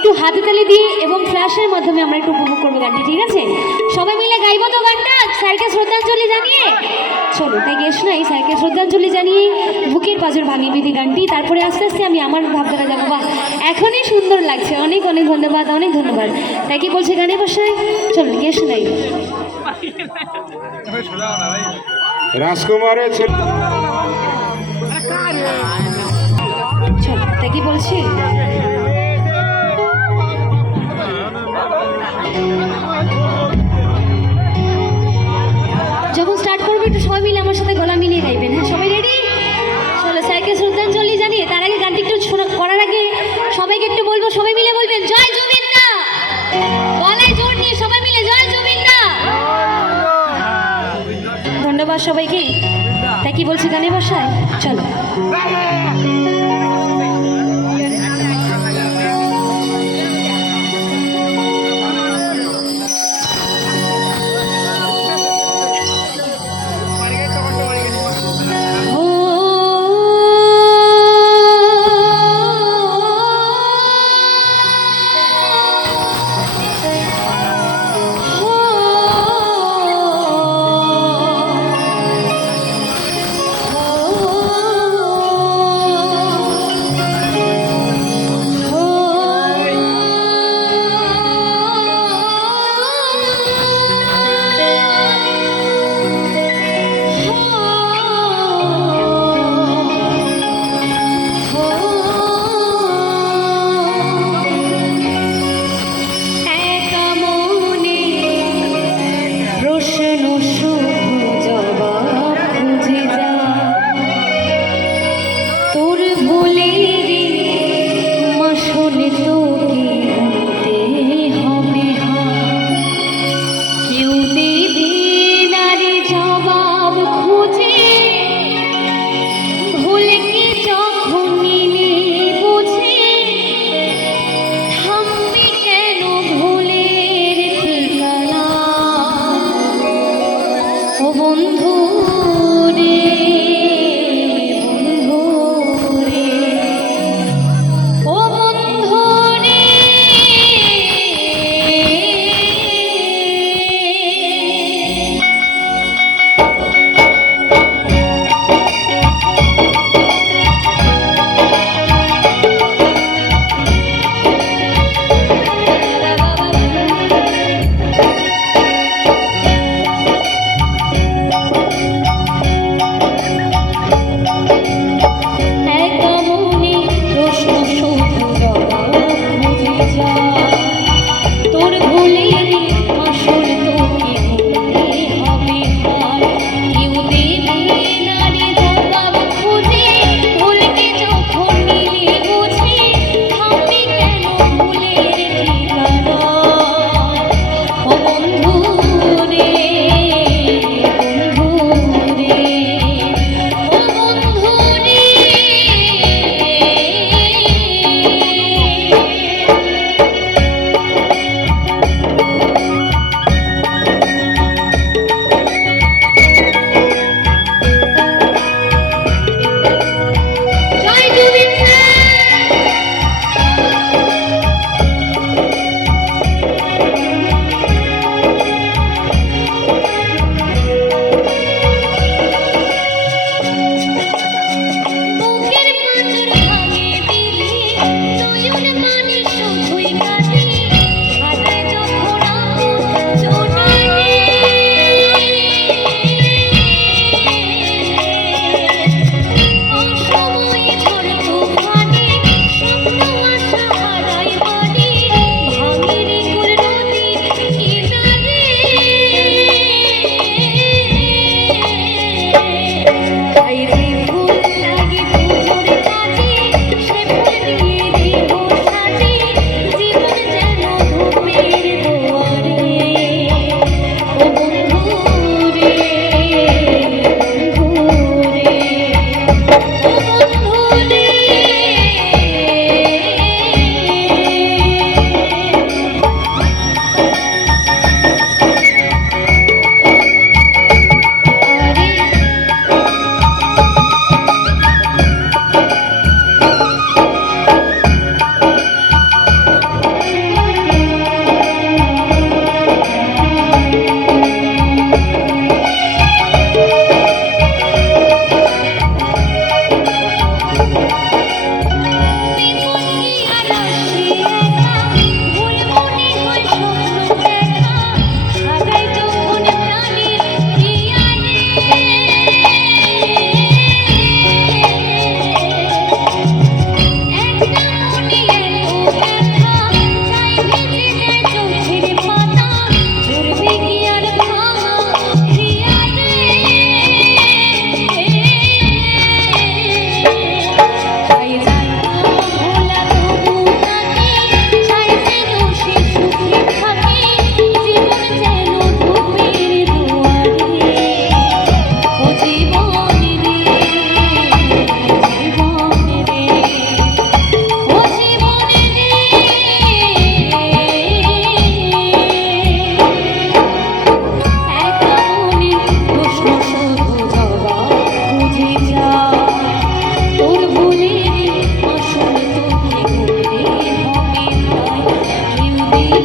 একটু হাতে তালি দিয়ে এবং ফ্ল্যাশের মাধ্যমে আমরা একটু উপভোগ করবো গানটি, ঠিক আছে? সবাই মিলে গাইবো তো গানটা স্যারকে শ্রদ্ধাঞ্জলি জানিয়ে। চলো তাই গেস নাই, স্যারকে শ্রদ্ধাঞ্জলি জানিয়ে বুকের পাঁজর ভাঙিয়ে বিধি গানটি, তারপরে আস্তে আস্তে আমি আমার ভাবধারা যাবো। বাহ, এখনই সুন্দর লাগছে, অনেক অনেক ধন্যবাদ, অনেক ধন্যবাদ। তাই কি বলছে গানে বসায়? চলো গেস নাই। রাজকুমারের ছেলে চলো তাই কি বলছি? যখন স্টার্ট করবো একটু সবাই মিলে আমার সাথে গলা মিলিয়ে গাইবেন। হ্যাঁ, সবাই রেডি? চলো স্যারকে শ্রদ্ধাঞ্জলি জানিয়ে তার আগে গানটি একটু করার আগে সবাইকে একটু বলবো, সবাই মিলে বলবেন জয় জুবিন দা। গলায় জোর নিয়ে সবাই মিলে জয় জুবিন দা। ধন্যবাদ সবাইকে। তাই কি বলছি গানে বসায়? চলো।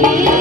রে